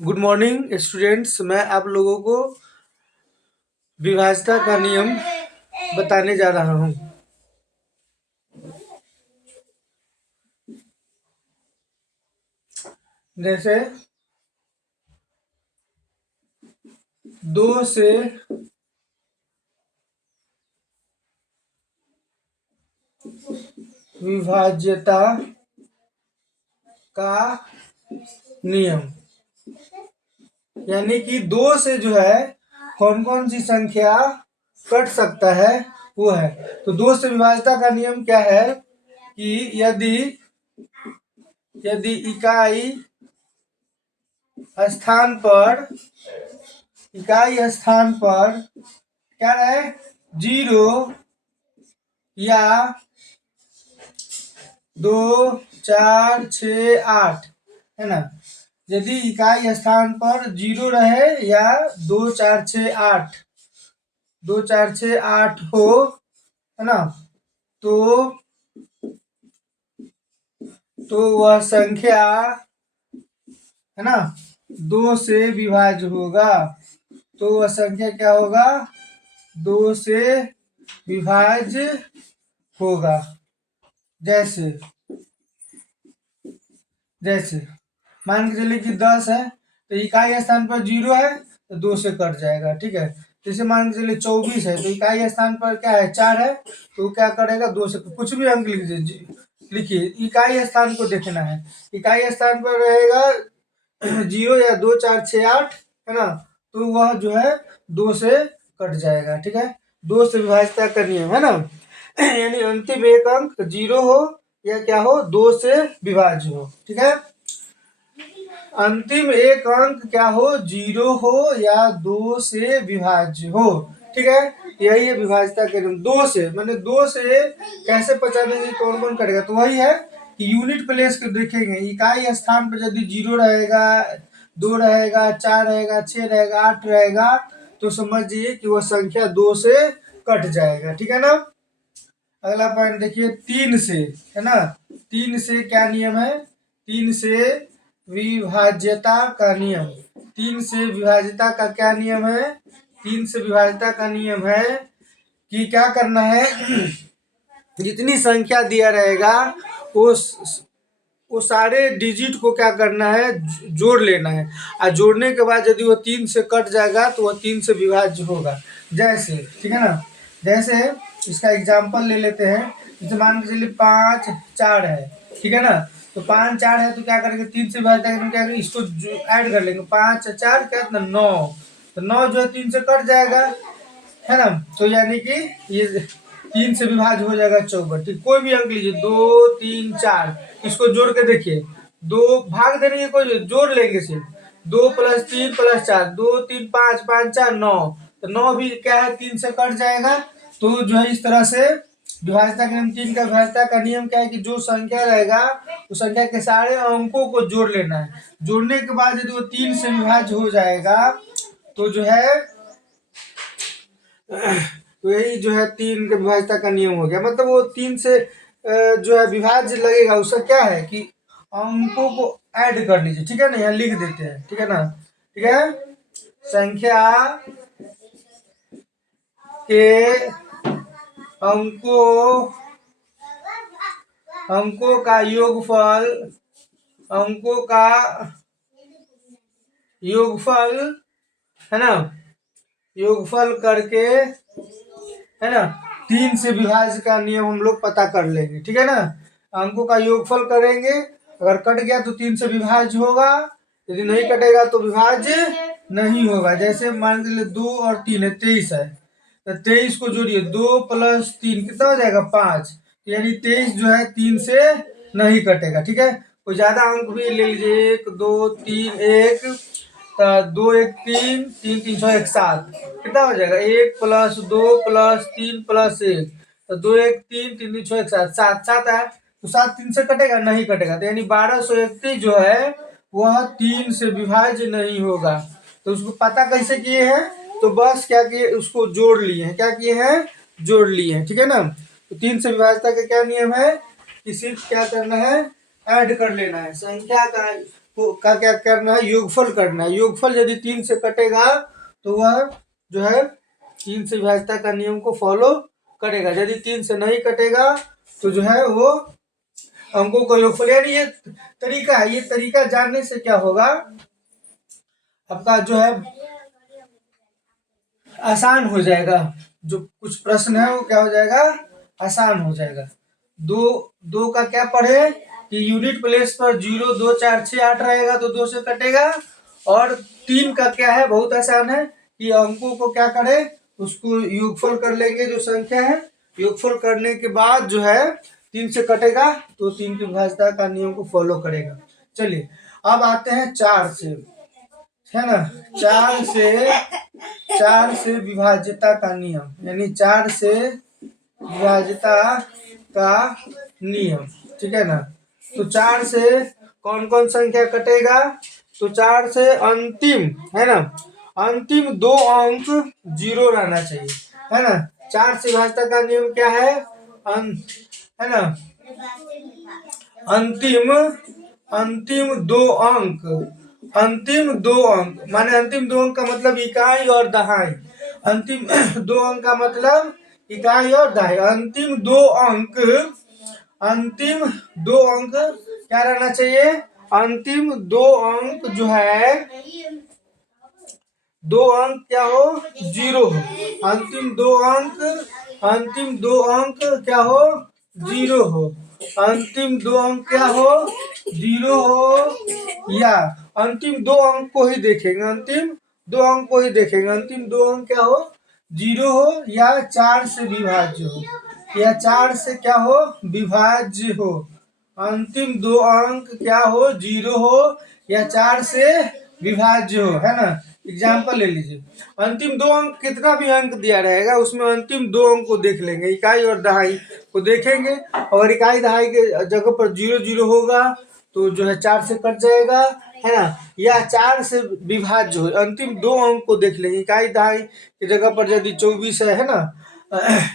Good morning students. मैं आप लोगों को विभाज्यता का नियम बताने जा रहा हूँ। जैसे 2 से विभाज्यता का नियम, यानी कि 2 से जो है कौन कौन सी संख्या कट सकता है वो है। तो 2 से विभाज्यता का नियम क्या है कि यदि इकाई स्थान पर क्या है 0 या 2 4 6 8 है ना। यदि इकाई स्थान पर 0 रहे या 2 4 6 8 हो, है ना, तो वह संख्या, है ना, 2 से विभाज्य होगा। तो वह संख्या क्या होगा? 2 से विभाज्य होगा। जैसे मान के चलिए कि 10 है तो इकाई स्थान पर 0 है तो 2 से कट जाएगा, ठीक है। जैसे मान के चलिए 24 है तो इकाई स्थान पर क्या है 4 है तो क्या करेगा 2 से, कुछ भी अंक लिखिए, इकाई स्थान को देखना है। इकाई स्थान पर रहेगा 0 या 2 4 6 8, है ना, तो वह जो है 2 से कट जाएगा, ठीक है। 2 से विभाज्यता का नियम है ना, यानी अंतिम एक अंक 0 हो या क्या हो 2 से विभाज्य हो, ठीक है। अंतिम एक अंक क्या हो 0 हो या 2 से विभाज्य हो, ठीक है। यही है विभाज्यता के नियम। 2 से माने 2 से कैसे पहचानेंगे कौन कौन करेगा, तो वही है कि यूनिट प्लेस को देखेंगे। इकाई स्थान पर यदि 0 रहेगा, 2 रहेगा, 4 रहेगा, 6 रहेगा, 8 रहेगा तो समझिए कि वह संख्या 2 से कट जाएगा, ठीक है ना। अगला पॉइंट देखिए 3 से, है ना। 3 से क्या नियम है? 3 से विभाज्यता का नियम। 3 से विभाज्यता का क्या नियम है? 3 से विभाज्यता का नियम है कि क्या करना है, जितनी संख्या दिया रहेगा वो सारे डिजिट को क्या करना है जोड़ लेना है, और जोड़ने के बाद यदि वो 3 से कट जाएगा तो वह 3 से विभाज्य होगा। जैसे, ठीक है ना, जैसे इसका एग्जाम्पल ले लेते हैं। जैसे मान के चलिए 5 4 है, ठीक है ना। तो 5 4 है तो क्या करेंगे 3 से विभाज्यता क्या करेंगे, इसको ऐड कर लेंगे। 5 4 क्या 9, तो 9 जो है 3 से कट जाएगा, है ना। तो यानी कि ये 3 से विभाज्य हो जाएगा 54, ठीक। कोई भी अंक लीजिए 2 3 4, इसको जोड़ के देखिए, 2 भाग देने की कोई जोड़ लेंगे सिर्फ। 2 + 3 + 4, 2 3 5 5 4 9, तो 9 भी क्या है 3 से कट जाएगा। तो जो है इस तरह से विभाज्यता के नियम 3 का विभाज्यता का नियम क्या है कि जो संख्या रहेगा उस संख्या के सारे अंकों को जोड़ लेना है। जोड़ने के बाद यदि वो 3 से विभाज्य हो जाएगा तो जो है तो यही जो है 3 के विभाज्यता का नियम हो गया। मतलब वो 3 से जो है विभाज्य लगेगा, उसका क्या है कि अंकों को ऐड कर लीजिए, ठीक है ना, यहाँ लिख देते हैं, ठीक है ना, ठीक है। संख्या के अंकों का योगफल, है ना, योगफल करके, है ना, 3 से विभाज्य का नियम हम लोग पता कर लेंगे, ठीक है ना। अंकों का योगफल करेंगे, अगर कट गया तो 3 से विभाज्य होगा, यदि नहीं कटेगा तो विभाज्य नहीं होगा। जैसे मान के लिए 2 और 3 है, 23 है, तो 23 को जोड़िए, 2 + 3 कितना हो जाएगा 5, यानी 23 जो है 3 से नहीं कटेगा, ठीक है। कोई ज्यादा अंक भी ले लीजिए, 1 2 3 1, तो 2 1 3 3 3 6 1 7, कितना हो जाएगा 1 + 2 + 3 + 1, तो 2 1 3 3 3 6 1 7, 7 7 है तो 7 3 से कटेगा नहीं कटेगा, तो यानी 1231 जो है वह 3 से विभाज्य नहीं होगा। तो उसको पता कैसे किए हैं, तो बस क्या किए उसको जोड़ लिए हैं, क्या किए हैं जोड़ लिए हैं, ठीक है ना। तो 3 से विभाज्यता का क्या नियम है कि सिर्फ क्या करना है ऐड कर लेना है, संख्या का क्या करना है, योगफल करना है। योगफल यदि 3 से कटेगा तो वह जो है 3 से विभाज्यता का नियम को फॉलो करेगा। यदि 3 से नहीं कटेगा तो जो है वो अंकों का योगफल, यानी ये तरीका है। ये तरीका जानने से क्या होगा, आपका जो है आसान हो जाएगा। जो कुछ प्रश्न है वो क्या हो जाएगा, आसान हो जाएगा। दो का क्या पढ़े कि यूनिट प्लेस पर 0, 2, 4, 6, 8 रहेगा तो 2 से कटेगा। और 3 का क्या है, बहुत आसान है कि अंकों को क्या करें, उसको योगफल कर लेंगे जो संख्या है। योगफल करने के बाद जो है 3 से कटेगा तो 3 की विभाज्यता का नियम को फॉलो करेगा। चलिए अब आते हैं 4 से, है ना। 4 से विभाज्यता का नियम, यानी 4 से विभाज्यता का नियम, ठीक है ना। तो 4 से कौन कौन संख्या कटेगा, तो 4 से अंतिम, है ना, अंतिम 2 अंक 0 रहना चाहिए, है ना। 4 से विभाज्यता का नियम क्या है, है ना, अंतिम 2 अंक, अंतिम 2 अंक माने अंतिम 2 अंक का मतलब इकाई और दहाई। अंतिम 2 अंक का मतलब इकाई और दहाई। अंतिम 2 अंक, अंतिम 2 अंक क्या रहना चाहिए, अंतिम 2 अंक जो है, 2 अंक क्या हो, 0 हो। अंतिम 2 अंक, अंतिम 2 अंक क्या हो, 0 हो। अंतिम 2 अंक क्या हो, 0 हो, या अंतिम 2 अंक को ही देखेंगे, अंतिम 2 अंक को ही देखेंगे। अंतिम 2 अंक क्या हो, 0 हो या 4 से विभाज्य हो, या 4 से क्या हो, विभाज्य हो। अंतिम 2 अंक क्या हो, 0 हो या 4 से विभाज्य हो, है ना। एग्जाम्पल ले लीजिए, अंतिम 2 अंक कितना भी अंक दिया रहेगा उसमें अंतिम 2 अंक को देख लेंगे, इकाई और दहाई को देखेंगे। और इकाई दहाई के जगह पर 0, 0 होगा तो जो है 4 से कट जाएगा, है ना। या 4 से विभाज्य हो, अंतिम 2 अंक को देख लेंगे। इकाई दहाई की जगह पर यदि 24 है ना,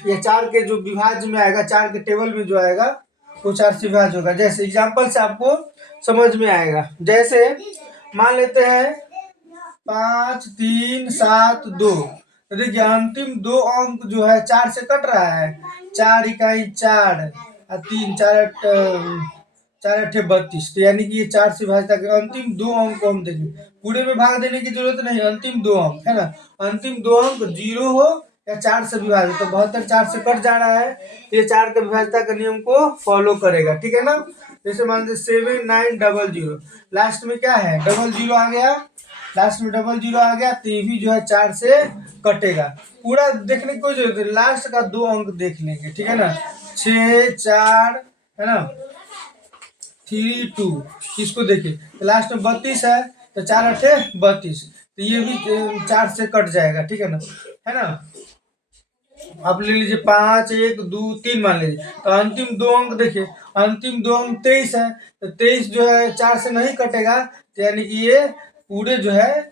या 4 के जो विभाज्य में आएगा, 4 के टेबल में जो आएगा वो 4 से विभाज्य होगा। जैसे एग्जाम्पल से आपको समझ में आएगा, जैसे मान लेते हैं 5, 3, 7, 2। तो देखिए अंतिम 2 अंक जो है 4 से कट रहा है, 4 इकाई 4 और 3, 4 4 32। तो यानी कि ये 4 से विभाज्यता के अंतिम 2 अंक को हम देखेंगे। पूरे में भाग देने की जरूरत नहीं, अंतिम 2 अंक, है ना। अंतिम 2 अंक 0 हो या 4 से विभाजित, तो 72 4 से कट जा रहा है, ये 4 के विभाज्यता के नियम को फॉलो करेगा, ठीक है ना। जैसे मान लीजिए 7900, लास्ट में क्या है, 00 आ गया, लास्ट में 00 आ गया तो ये भी जो है 4 से कटेगा। पूरा देखने की कोई जरूरत नहीं, लास्ट का 2 अंक देख लेंगे, ठीक है ना। 6, 4, है ना, 3, 2, इसको देखिए तो लास्ट में 32 है तो 4 8 32, तो ये भी 4 से कट जाएगा, ठीक है ना, है ना। आप ले लीजिए 5, 1, 2, 3 मान लीजिए, तो अंतिम 2 अंक देखिए, अंतिम 2 अंक 23 है, तो 23 जो है 4 से नहीं कटेगा, तो यानी कि ये पूरे जो है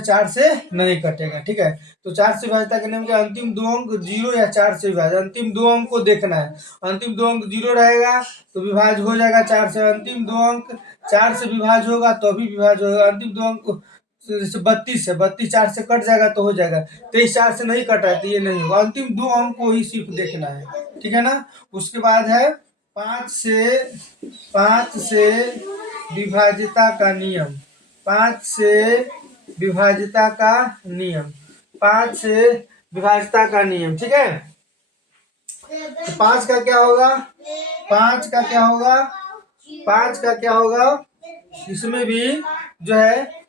4 से नहीं कटेगा, ठीक है। तो 4 से विभाज्यता के नियम के अंतिम 2 अंक 0 या 4 से विभाज्य, अंतिम 2 अंक को देखना है। अंतिम 2 अंक 0 रहेगा तो विभाज्य हो जाएगा 4 से, अंतिम 2 अंक 4 से विभाज्य होगा तो भी विभाज्य होगा। अंतिम 2 अंक जैसे 32 है, 32 4 से कट जाएगा तो हो जाएगा, 23 4 से नहीं कटा है तो ये नहीं होगा। अंतिम 2 अंक को ही सिर्फ देखना है, ठीक है ना। उसके बाद है 5 से विभाज्यता का नियम, 5 से विभाज्यता का नियम, 5 से विभाज्यता का नियम, ठीक है। तो 5 का क्या होगा, 5 का क्या होगा, 5 का क्या होगा, इसमें भी जो है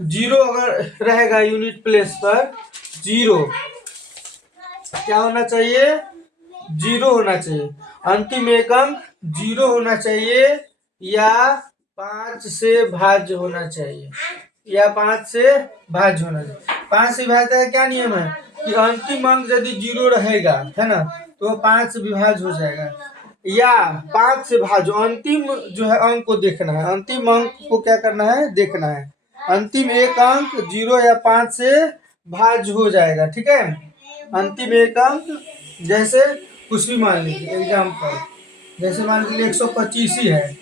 0 अगर रहेगा यूनिट प्लेस पर, 0 क्या होना चाहिए, 0 होना चाहिए। अंतिम एक अंक 0 होना चाहिए या 5 से भाज्य होना चाहिए, या 5 से भाज्य होना चाहिए। 5 से विभाज्यता का क्या नियम है कि अंतिम अंक यदि 0 रहेगा, है ना, तो 5 से विभाज्य हो जाएगा, या 5 से भाज्य, अंतिम जो है अंक को देखना है, अंतिम अंक को क्या करना है, देखना है। अंतिम एक अंक 0 या 5 से भाज्य हो जाएगा, ठीक है। अंतिम एक अंक जैसे कुछ भी मान लीजिए, एग्जाम्पल जैसे मान के लिए 125 ही है,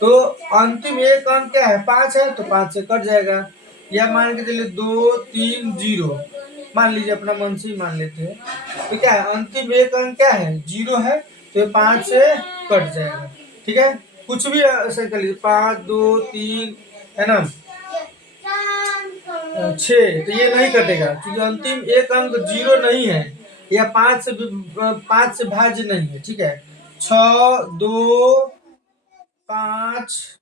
तो अंतिम एक अंक क्या है, 5 है, तो 5 से कट जाएगा। या मान के चलिए 230, मान लीजिए, अपना मन से ही मान लेते हैं, तो क्या है, अंतिम एक अंक क्या है, 0 है, तो ये 5 से कट जाएगा। ठीक है, कुछ भी ऐसे कर लीजिए, 5, 2, 3, है ना, 6, तो ये नहीं कटेगा क्योंकि अंतिम एक अंक 0 नहीं है, या 5 से भाज्य नहीं है। ठीक है, 6, 2, 5,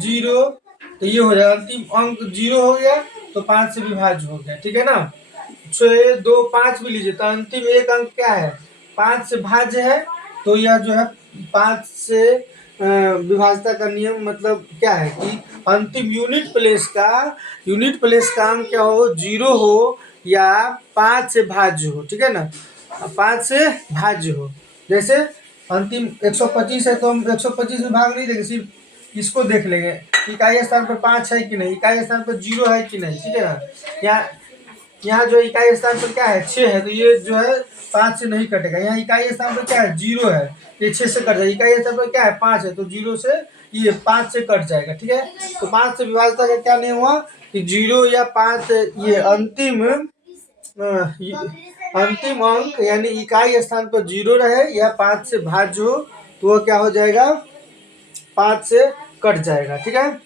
0, तो ये हो जाएगा, अंतिम अंक 0 हो गया, तो 5 से विभाज्य हो गया। ठीक है ना, 6, 2, 5 भी लीजिए, तो अंतिम एक अंक क्या है, 5 से भाज्य है, तो यह जो है 5 से विभाज्यता का नियम मतलब क्या है कि अंतिम यूनिट प्लेस का अंक क्या हो, 0 हो या 5 से भाज्य हो। ठीक है ना, 5 से भाज्य हो। जैसे अंतिम 125 है, तो हम 125 में भाग नहीं देंगे, सिर्फ इसको देख लेंगे, इकाई स्थान पर 5 है कि नहीं, इकाई स्थान पर 0 है कि नहीं। ठीक है ना, यहाँ यहाँ जो इकाई स्थान पर क्या है, 6 है, तो ये जो है 5 से नहीं कटेगा। यहाँ इकाई स्थान पर क्या है, 0 है, ये 6 से कट जाएगा। इकाई स्थान पर क्या है, 5 है, तो 0 से ये 5 से कट जाएगा। ठीक है, तो 5 से विभाज्यता का क्या नियम हुआ कि 0 या 5, ये अंतिम अंक यानी इकाई स्थान पर 0 रहे या 5 से भाज्य हो, तो वह क्या हो जाएगा, 5 से कट जाएगा। ठीक है,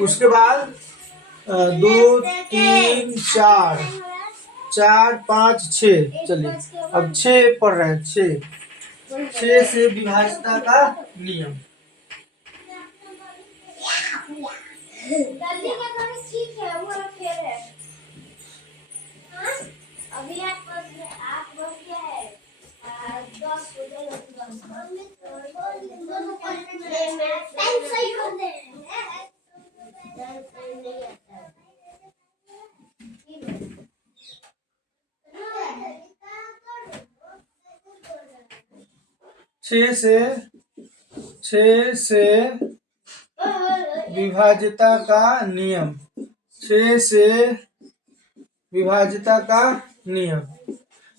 उसके बाद 2, 3, 4, 4, 5, 6, चलिए अब 6 पढ़ रहे हैं। 6 से विभाज्यता का नियम। छः से विभाज्यता का नियम। 6 से विभाज्यता का नियम,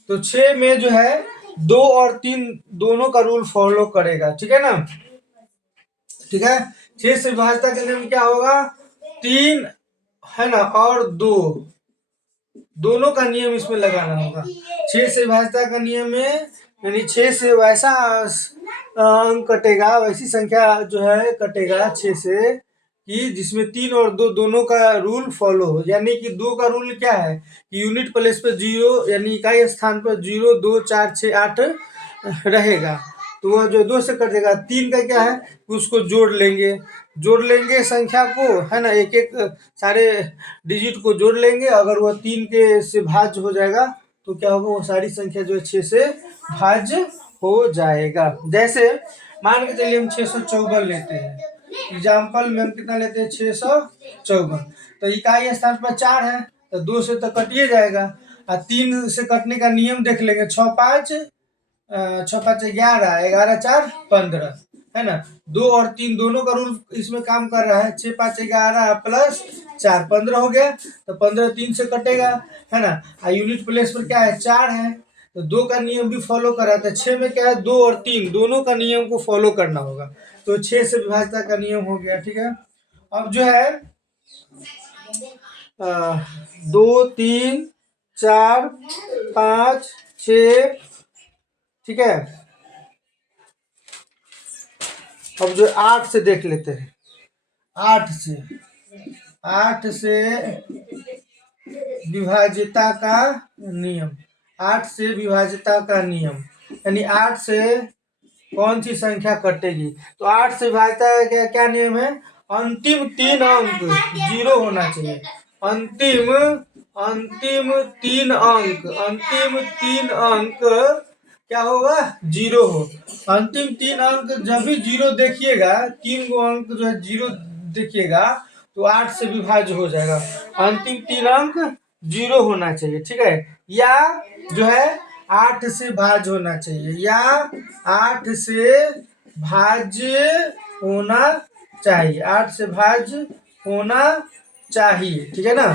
तो 6 में जो है 2 और 3 दोनों का रूल फॉलो करेगा। ठीक है ना, ठीक है, 6 से विभाज्यता का नियम क्या होगा, 3 है ना और 2 दोनों का नियम इसमें लगाना होगा। 6 से विभाज्यता का नियम में यानी 6 से वैसा अंक कटेगा, वैसी संख्या जो है कटेगा 6 से कि जिसमें 3 और 2 दोनों का रूल फॉलो हो। यानी कि 2 का रूल क्या है कि यूनिट प्लेस पर 0 यानी इकाई स्थान पर 0, 2, 4, 6, 8 रहेगा, तो वह जो 2 से कटेगा। 3 का क्या है, उसको जोड़ लेंगे संख्या को, है ना, एक एक सारे डिजिट को जोड़ लेंगे। अगर वह 3 के से भाज्य हो जाएगा तो क्या होगा, वो सारी संख्या जो है 6 से भाज्य हो जाएगा। जैसे मान के चलिए हम 654 लेते हैं, एग्जाम्पल में हम कितना लेते हैं, 654, तो इकाई स्थान पर 4 है, तो 2 से तो कटिए जाएगा, और 3 से कटने का नियम देख लेंगे, 6, 5, 6, 5, 11, 11, 4, 15, है ना, 2 और 3 दोनों का रूल इसमें काम कर रहा है। 6, 5, 11 प्लस 4, 15 हो गया, तो 15 3 से कटेगा, है ना, यूनिट प्लेस पर क्या है, 4 है, तो 2 का नियम भी फॉलो कर रहा था। 6 में क्या है, 2 और 3 दोनों का नियम को फॉलो करना होगा, तो 6 से विभाज्यता का नियम हो गया। ठीक है, अब जो है 2, 3, 4, 5, 6, ठीक है, अब जो 8 से देख लेते हैं, 8 से विभाज्यता का नियम। 8 से विभाज्यता का नियम यानी 8 से कौन सी संख्या कटेगी, तो 8 से विभाज्यता का क्या क्या नियम है, अंतिम 3 अंक 0 होना चाहिए। अंतिम 3 अंक क्या होगा, 0 हो। अंतिम 3 अंक जब भी 0 देखिएगा, 3 गो अंक जो है 0 देखिएगा, तो 8 से विभाज्य हो जाएगा। अंतिम 3 अंक 0 होना चाहिए। ठीक है, या जो है 8 से भाज्य होना चाहिए, या 8 से भाज्य होना चाहिए, 8 से भाज्य होना चाहिए। ठीक है ना,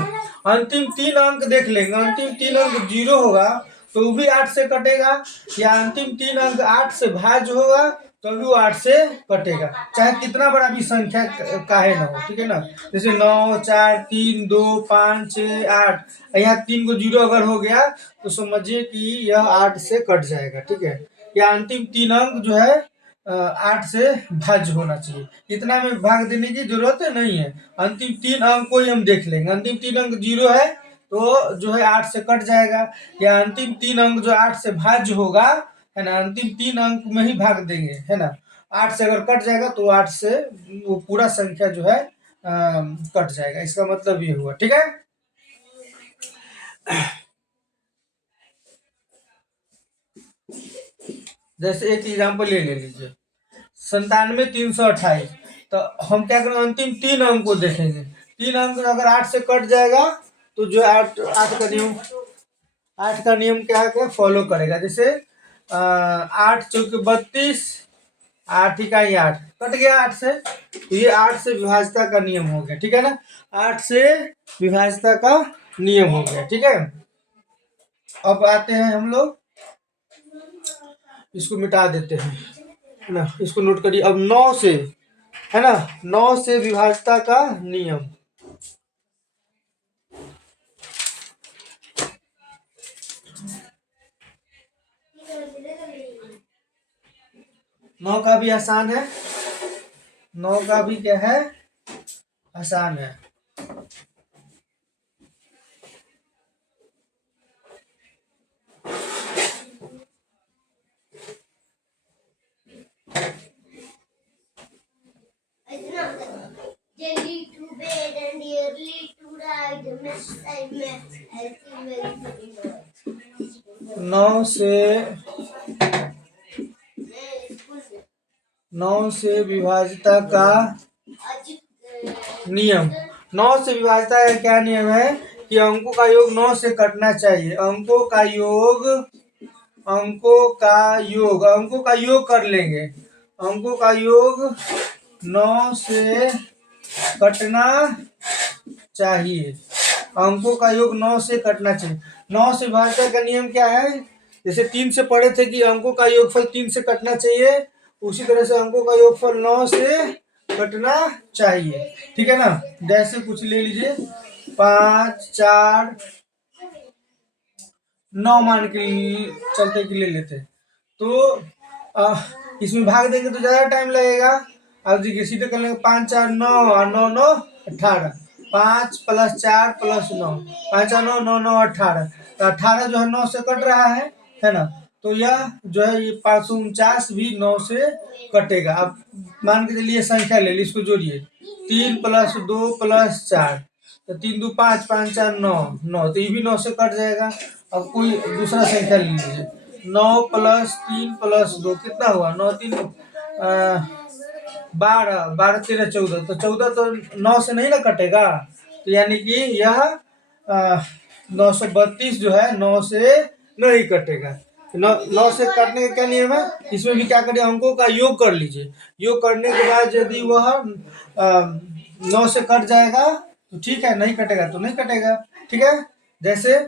अंतिम 3 अंक देख लेंगे, अंतिम 3 अंक 0 होगा तो वो भी 8 से कटेगा, या अंतिम 3 अंक 8 से भाज्य होगा तो भी वो 8 से कटेगा, चाहे कितना बड़ा भी संख्या काहे ना हो, ठीक है ना। जैसे 9, 4, 3, 2, 5, 6, 8, यहाँ 3 को 0 अगर हो गया तो समझिए कि यह 8 से कट जाएगा, ठीक है। या अंतिम 3 अंक जो है 8 से भाज्य होना चाहिए, इतना में भाग देने की जरूरत नहीं है। अंतिम 3 अंक को ही हम देख लेंगे, अंतिम 3 अंक 0 है तो जो है 8 से कट जाएगा, या अंतिम 3 अंक जो 8 से भाज्य होगा, है ना, अंतिम 3 अंक में ही भाग देंगे, है ना। 8 से अगर कट जाएगा तो 8 से वो पूरा संख्या जो है कट जाएगा, इसका मतलब ये हुआ, ठीक है। जैसे एक एग्जाम्पल ले लीजिए, 97,328, तो हम क्या करेंगे, अंतिम 3 अंक को देखेंगे। 3 अंक अगर 8 से कट जाएगा तो जो 8 का नियम क्या है, फॉलो करेगा। जैसे 8 चौके 32, 8 इकाई 8 कट गया 8 से, तो ये 8 से विभाज्यता का नियम हो गया, ठीक है ना। 8 से विभाज्यता का नियम हो गया, ठीक है। अब आते हैं हम लोग, इसको मिटा देते हैं, है ना, इसको नोट करिए। अब 9 से, है ना, 9 से विभाज्यता का नियम, 9 का भी आसान है, 9 का भी क्या है, आसान है। नौ से विभाज्यता का नियम, 9 से विभाज्यता का क्या नियम है कि अंकों का योग 9 से कटना चाहिए। अंकों का योग कर लेंगे, अंकों का योग 9 से कटना चाहिए, अंकों का योग 9 से कटना चाहिए। 9 से विभाज्यता का नियम क्या है, जैसे 3 से पढ़े थे कि अंकों का योगफल 3 से कटना चाहिए, उसी तरह से अंकों का योगफल 9 से कटना चाहिए, ठीक है ना। जैसे कुछ ले लीजिए, 5, 4, 9 मान के चलते के ले लेते, तो इसमें भाग देंगे तो ज्यादा टाइम लगेगा। अब देखिए सीधे कर लेंगे, 5, 4, 9 और 9, 9, 18, 5 + 4 + 9, 5, 4, 9, 9, 9, 18, तो 18 जो है 9 से कट रहा है ना। तो यह जो है ये 549 भी 9 से कटेगा। अब मान के चलिए संख्या ले ली, इसको जोड़िए, 3 + 2 + 4, तो 3, 2, 5, 5, 4, 9, 9, तो ये भी 9 से कट जाएगा। अब कोई दूसरा संख्या ले लीजिए, 9 + 3 + 2 कितना हुआ, 9, 3, 12, 12, 13, 14, तो 14 तो 9 से नहीं ना कटेगा, तो यानी कि यह 932 जो है 9 से नहीं कटेगा। 9 से काटने का क्या नियम है, इसमें भी क्या करिए, अंकों का योग कर लीजिए। योग करने के बाद यदि वह 9 से कट जाएगा तो ठीक है, नहीं कटेगा तो नहीं कटेगा, ठीक है। जैसे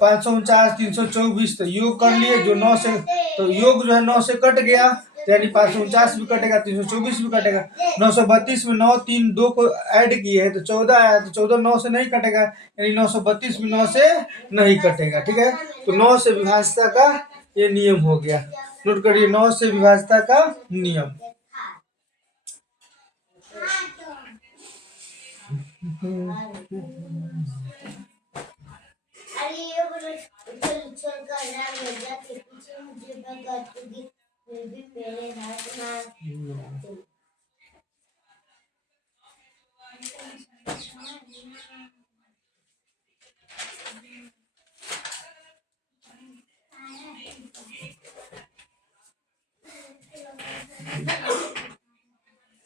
549, 324, तो योग कर लिए, जो 9 से, तो योग जो है 9 से कट गया, तो यानी 549 भी कटेगा, 324 भी कटेगा। 932 में 9, 3, 2 को ऐड किए है तो 14 आया, तो 14 9 से नहीं कटेगा, यानी 932 भी 9 से नहीं कटेगा, ठीक है। तो 9 से विभाज्यता का ये नियम हो गया, नोट करिए, 9 से विभाज्यता का नियम।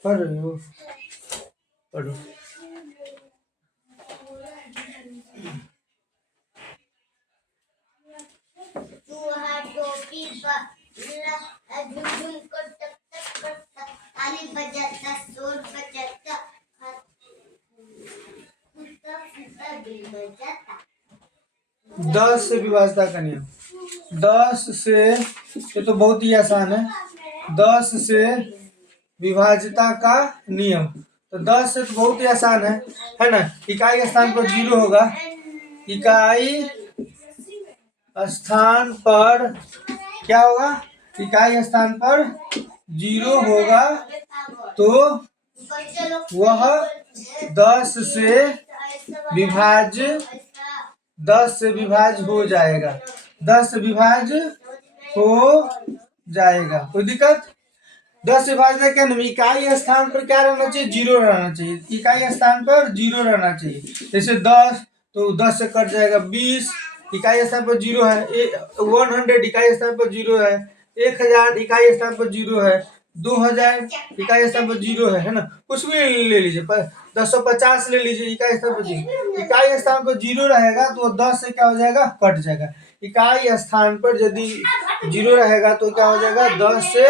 पढ़ रहे हो, पढ़ो। दस से विभाज्यता का नियम, 10 से, ये तो बहुत ही आसान है, 10 से विभाज्यता का नियम। तो 10 से तो बहुत ही आसान है ना। इकाई स्थान पर 0 होगा, इकाई स्थान पर क्या होगा, इकाई स्थान पर 0 होगा, तो वह 10 से विभाज्य, 10 से विभाज्य हो जाएगा, 10 से विभाज्य हो जाएगा। कोई दिक्कत? 10 से विभाज्य क्या नाम, इकाई स्थान पर क्या रहना चाहिए, 0 रहना चाहिए, इकाई स्थान पर 0 रहना चाहिए। जैसे 10 तो 10 से कट जाएगा 20, इकाई स्थान पर 0 है, 100 इकाई स्थान पर 0 है, 1000 इकाई स्थान पर 0 है, 2000 इकाई स्थान पर 0 है ना। कुछ भी ले लीजिए, 1050 ले लीजिए, इकाई स्थान पर 0, इकाई स्थान पर 0 रहेगा तो 10 से क्या हो जाएगा, कट जाएगा। इकाई स्थान पर यदि 0 रहेगा तो क्या हो जाएगा, 10 से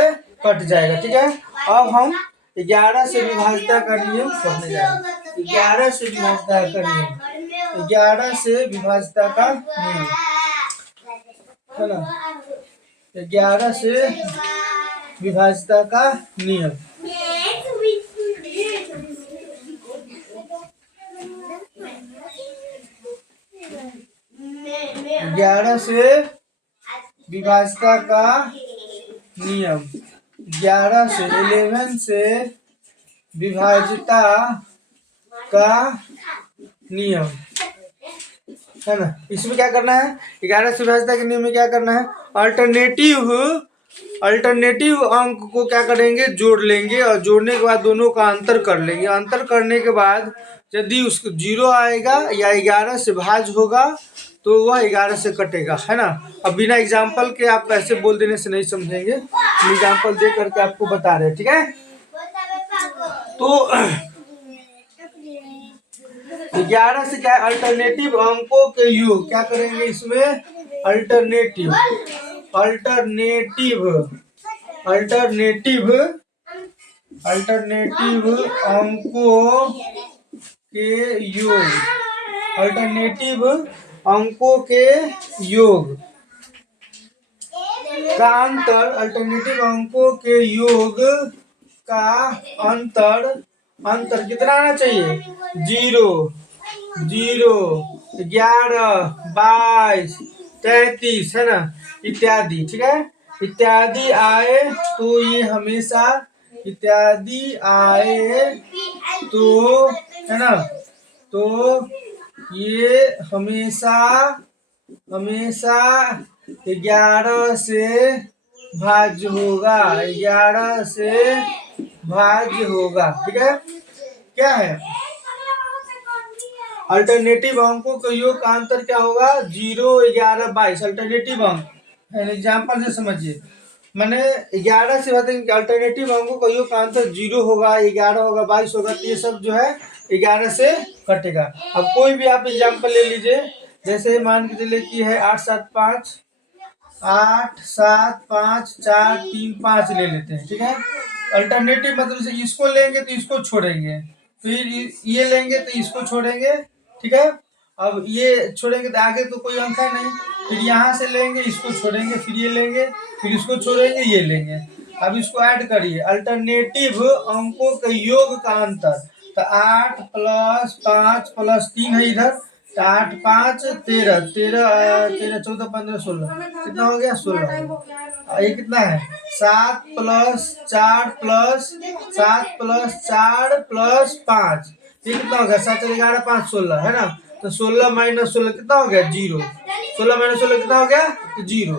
कट जाएगा। ठीक है, अब हम 11 से विभाज्यता का नियम पढ़ने जा रहे हैं। 11 से विभाज्यता का नियम, 11 से विभाज्यता का नियम है ना, 11 से विभाज्यता का नियम। 11 से विभाज्यता का नियम, 11 से 11 से विभाज्यता का नियम है ना। इसमें क्या करना है, 11 से विभाज्यता के नियम में क्या करना है, अल्टरनेटिव अंक को क्या करेंगे, जोड़ लेंगे, और जोड़ने के बाद दोनों का अंतर कर लेंगे। अंतर करने के बाद यदि उसको 0 आएगा या 11 से भाज्य होगा तो वह 11 से कटेगा, है ना। अब बिना एग्जाम्पल के आप ऐसे बोल देने से नहीं समझेंगे, एग्जाम्पल दे करके आपको बता रहे हैं। ठीक है, तो 11 से क्या, अल्टरनेटिव अंकों के योग क्या करेंगे इसमें, अल्टरनेटिव अंकों के योग, अल्टरनेटिव अंकों के योग का अंतर, अल्टरनेटिव अंकों के योग का अंतर कितना आना चाहिए, 0, 11, 22, 33 है ना, इत्यादि। ठीक है, इत्यादि आए तो ये हमेशा, इत्यादि आए तो है ना, तो ये हमेशा 11 से भाज्य होगा, 11 से भाज्य होगा। ठीक है, क्या है, अल्टरनेटिव अंकों के योग का अंतर क्या होगा, 0, 11, 22 अल्टरनेटिव अंक। एग्जाम्पल से समझिए, मैंने 11 से बताएंगे अल्टरनेटिव अंकों का योग का अंतर 0 होगा, 11 होगा, 22 होगा, तो ये सब जो है 11 से कटेगा। अब कोई भी आप एग्जाम्पल ले लीजिए, जैसे मान के चलिए कि है 8, 7, 5, 4, 3, 5 ले लेते हैं। ठीक है, अल्टरनेटिव मतलब से इसको लेंगे तो इसको छोड़ेंगे, फिर ये लेंगे तो इसको छोड़ेंगे। ठीक है, अब ये छोड़ेंगे तो आगे तो कोई अंक है नहीं, फिर यहाँ से लेंगे, इसको छोड़ेंगे, फिर ये लेंगे, फिर इसको छोड़ेंगे, ये लेंगे। अब इसको ऐड करिए, अल्टरनेटिव अंकों के योग का अंतर, तो 8 + 5 + 3 है इधर, तो 8, 5, 13, 13, 14, 15, 16, कितना हो गया, 16। ये कितना है, 7 + 4 + 5, ये कितना हो गया, 7, 4, 11, 5, 16 है ना। तो 16 - 16 कितना हो गया, 0। 16 - 16 कितना हो गया, तो 0।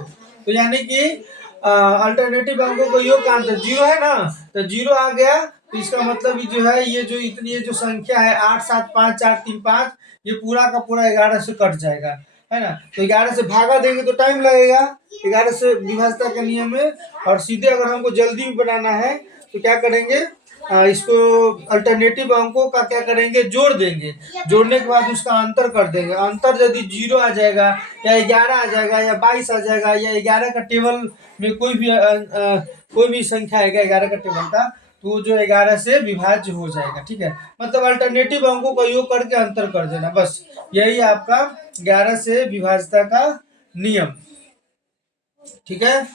तो यानी कि अल्टरनेटिव अंकों को योग का अंतर 0 है ना, तो 0 आ गया, तो इसका मतलब जो है ये जो इतनी ये जो संख्या है 8, 7, 5, 4, 3, 5, ये पूरा का पूरा 11 से कट जाएगा, है ना। तो 11 से भागा देंगे तो टाइम लगेगा, 11 से विभाज्यता का नियम है। और सीधे अगर हमको जल्दी भी बनाना है तो क्या करेंगे, इसको अल्टरनेटिव अंकों का क्या करेंगे, जोड़ देंगे, जोड़ने के बाद उसका अंतर कर देंगे। अंतर यदि 0 आ जाएगा या 11 आ जाएगा या 22 आ जाएगा या 11 का टेबल में कोई भी संख्या आएगा 11 का टेबल का, तो जो 11 से विभाज्य हो जाएगा। ठीक है, मतलब अल्टरनेटिव अंकों का योग करके अंतर कर देना, बस यही आपका 11 से विभाज्यता का नियम। ठीक है,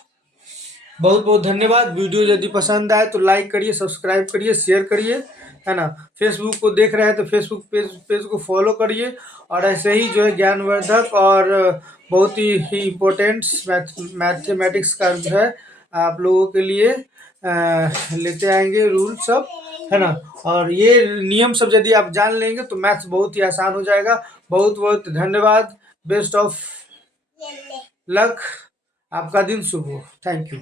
बहुत बहुत धन्यवाद। वीडियो यदि पसंद आए तो लाइक करिए, सब्सक्राइब करिए, शेयर करिए, है ना। फेसबुक को देख रहे हैं तो फेसबुक पेज को फॉलो करिए। और ऐसे ही जो है ज्ञानवर्धक और बहुत ही इम्पोर्टेंट मैथमेटिक्स का जो है आप लोगों के लिए लेते आएंगे रूल सब, है ना। और ये नियम सब यदि आप जान लेंगे तो मैथ्स बहुत ही आसान हो जाएगा। बहुत बहुत धन्यवाद। Best of luck. आपका दिन शुभ हो। Thank you.